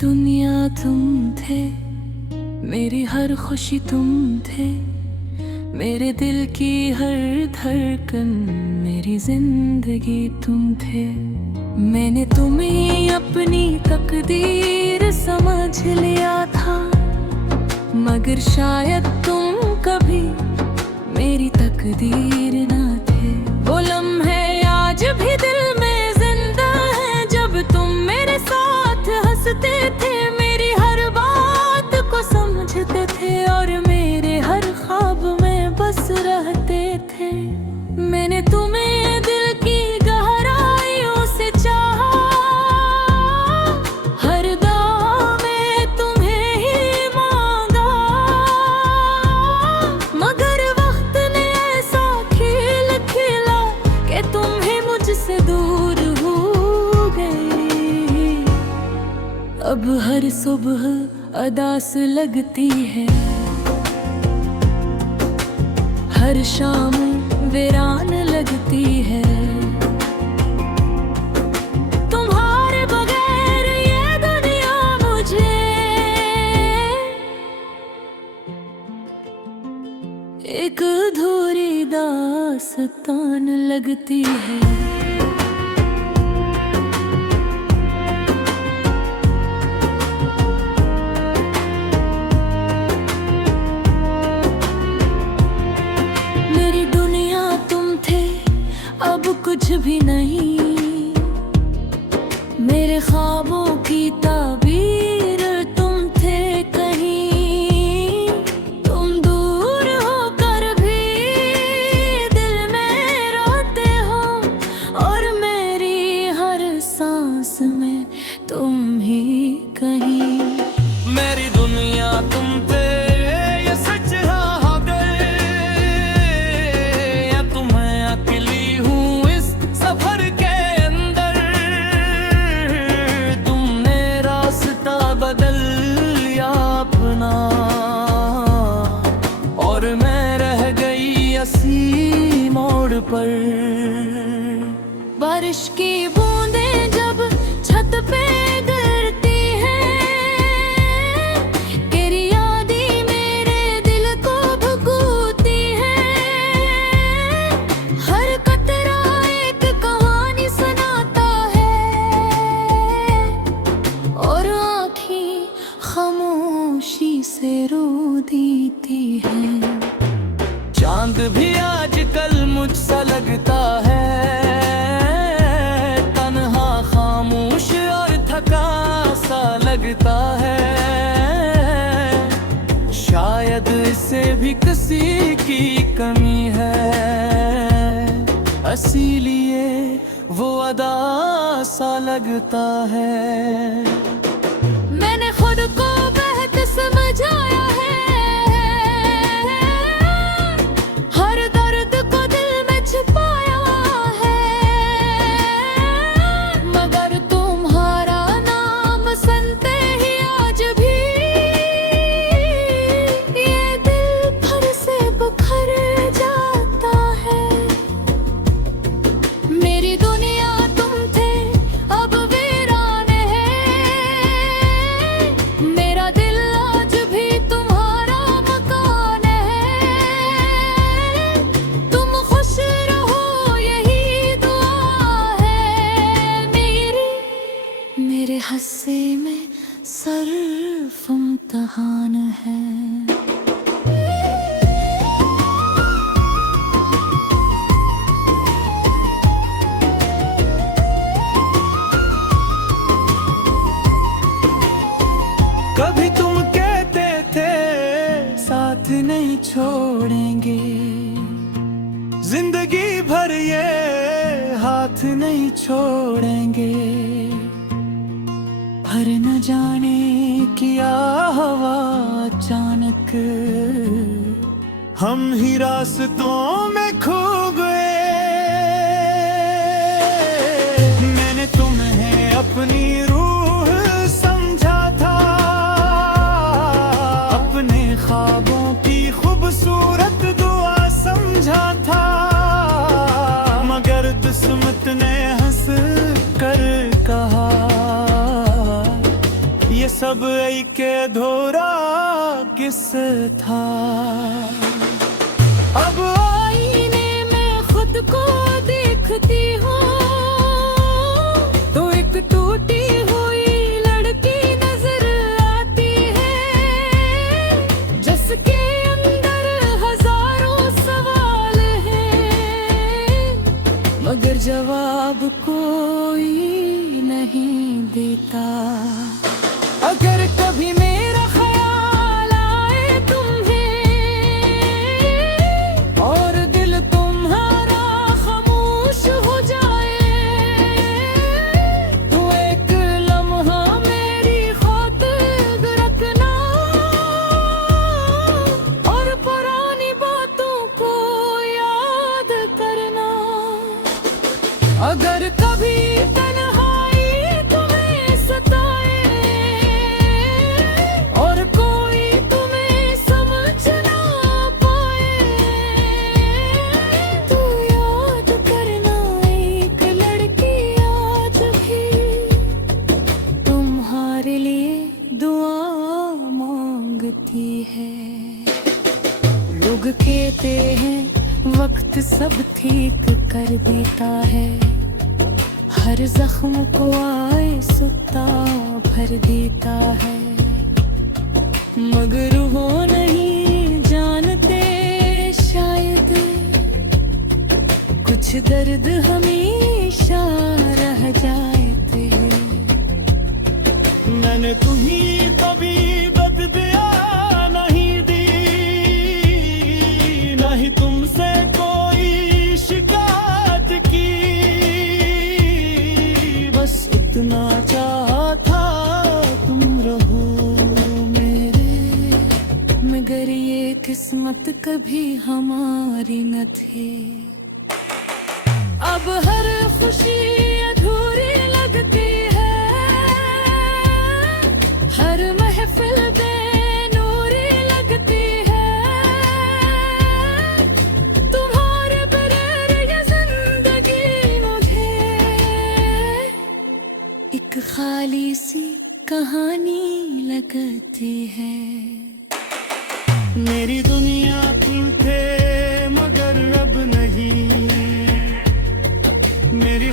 दुनिया तुम थे, मेरी हर खुशी तुम थे, मेरे दिल की हर धड़कन, मेरी जिंदगी तुम थे। मैंने तुम्हें अपनी तकदीर समझ लिया था, मगर शायद तुम कभी मेरी तकदीर ना थे। वो लम्हे आज भी दिल में जिंदा है, जब तुम मेरे साथ हंसते थे, मेरी हर बात को समझते थे और मेरे हर ख्वाब में बस रहते थे। मैंने तुम्हें दिल की गहराइयों से चाहा, हर दम में तुम्हें ही मांगा, मगर वक्त ने ऐसा खेल खेला कि तुम ही मुझसे दूर हो गई। अब हर सुबह अदास लगती है, हर शाम वीरान लगती है। तुम्हारे बगैर ये दुनिया मुझे एक अधूरी दास्तान लगती है। अब कुछ भी नहीं, मेरे ख्वाबों की ताबीर तुम थे कहीं। तुम दूर होकर भी दिल में रोते हो, और मेरी हर सांस में तुम ही कहीं। मेरी दुनिया तुम थे, ये सच रहा गए, या तुम्हें अकेली बदल लिया अपना, और मैं रह गई इसी मोड़ पर। बारिश की बूंदें जब छत पे गिरती हैं, तेरी यादें मेरे दिल को भुगोती हैं। हर कतरा एक कहानी सुनाता है, और खामोशी से रो देती है। चांद भी आजकल मुझसा लगता है, तन्हा खामोश और थका सा लगता है। शायद इसे भी किसी की कमी है, इसीलिए वो अदा सा लगता है। मैंने खुद को बेहद समझाया है, हर दर्द को दिल में छिपाया है, मगर तुम्हारा नाम सुनते ही आज भी ये दिल भर से बिखर जाता है। मेरी दुनिया तुम थे, अब वीरान है, मेरा दिल आज भी तुम्हारा मकान है। तुम खुश रहो यही दुआ है मेरी, मेरे हस्से में सर्फ इम्तिहान है। कभी तुम कहते थे साथ नहीं छोड़ेंगे, जिंदगी भर ये हाथ नहीं छोड़ेंगे। पर न जाने क्या हवा अचानक हम ही रास्तों में खो गए। मैंने तुम्हें अपनी रूह समझा था, अपने ख्वाबों की खूबसूरत दुआ समझा था, मगर किस्मत ने हंस कर कहा के धोरा किस था। अब आईने में खुद को देखती हूँ तो एक टूटी हुई लड़की नजर आती है, जिसके अंदर हजारों सवाल हैं मगर जवाब कोई नहीं देता। अगर कभी मेरा ख्याल आए तुम्हें और दिल तुम्हारा खामोश हो जाए तो एक लम्हा मेरी खातिर रखना और पुरानी बातों को याद करना। अगर कभी तन्हाई तुम्हें सताए और कोई तुम्हें समझ ना पाए तो याद करना एक लड़की आज भी तुम्हारे लिए दुआ मांगती है। लोग कहते हैं वक्त सब ठीक कर देता है, हर जख्म को आए सुता भर देता है, मगर वो नहीं जानते शायद कुछ दर्द हमेशा रह जाते हैं। मैंने तुम्हें कभी बद दिया नहीं दी, नहीं तुमसे कोई शिकायत की, बस इतना चाहा था तुम रहो मेरे, मगर ये किस्मत कभी हमारी न थी। अब हर खुशी अधूरी लगती है, हर महफिल बेनूरी लगती है, तुम्हारे बगैर ये जिंदगी मुझे एक खाली सी कहानी लगती है। मेरी दुनिया तुम थे मगर अब नहीं, मेरी